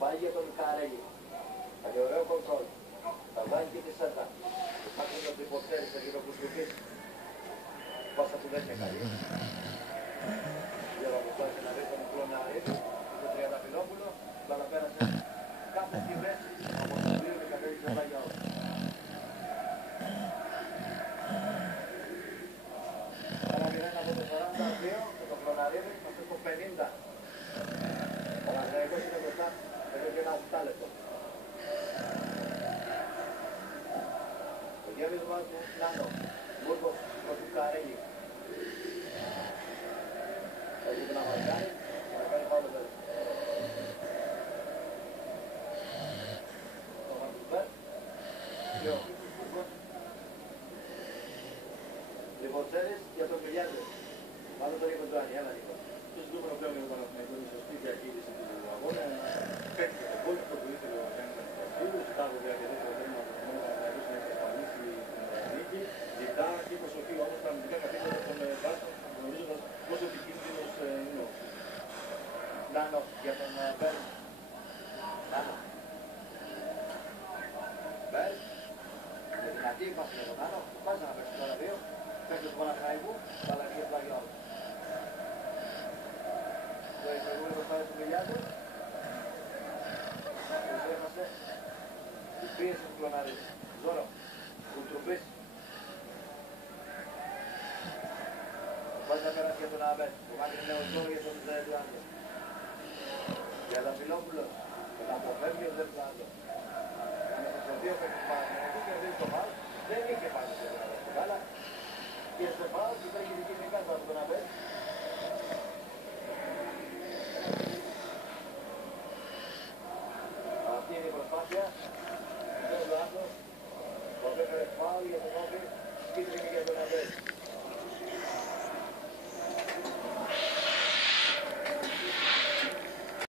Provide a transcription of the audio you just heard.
πάει για τον Καρέλη. Θα και ωραίο κοντρόλ. Θα βγάλει και τη σέντα. Θα κάνει το τριποθέρι στο γύρο που σου πεις. Πάσα που δεν είναι καλή. Για να προσπάθει να βρει τον Κλωναρίδη, τον Τριανταφυλόπουλο, αλλά πέρασε κάθε στη μέση από το πλοίο και κατέληξε πάγια όλα. Άρα μοιράνε από το 42 και το Κλωναρίδη, αυτό το 50. Ο Παναθηναϊκός είναι μπροστά, εδώ και ένα 8 λεπτό. Το γέμισμα του Νάνο, Μπούργκος προς του Καρέλη. Έχει να μαρκάρει, να κάνει πάνω τέλος. Το Μαρτουσβέρ, και ο Μπουργκός. Λοιπόν, Τσέρις για τον Μιλιάδε. Πάνω τον Νίκο Τζουάνι, έλα Νίκο. Το ζητούμενο πλέον για τον Παναθηναϊκό είναι σωστή διαχείριση του αγώνα. Παίξει το γκολ που ήθελε ο Γιάννης Αναστασίου. Ζητά βέβαια και δεύτερο τέρμα από τον Παναθηναϊκό να εξασφαλίσει την νίκη. Ζητά και προσοχή όμως τα αμυντικά καθήκοντα των Βάσκων, γνωρίζοντας πόσο επικίνδυνος είναι ο Νάνο για τον Μπέρν. Νάνο. Μπέρν. Με την αρχή είμαστε για τον Νάνο. Βάζει να παίξει τώρα δύο. Παίξει του Παναθηναϊκού. Θα αλλάξει πλάγια όλα. Το υπεργούμε προσπάθεια του Μιλιάδε. Προσέχασε. Την πίεση του Κλωναρίδη. Ζώρο. Κουντρουπής. Βάζει να περάσει για τον Αμπέτ. Το μάτι είναι ο Ζώρο για τον Τριανταφυλόπουλο. Για τα Φιλόπουλος. Και τα αποφεύγει ο Τριανταφυλόπουλο. Ανάμεσα σε δύο παίκτες του Παναθηναϊκού και δίνει το φάουλ. Δεν είχε πάνω σε τον Αμπέτ. Αλλά και στο φάουλ του τρέχει δική κάτω από τον Αμπέτ. Αυτή είναι η προσπάθεια. Το έφερε φάουλ για τον Όφη.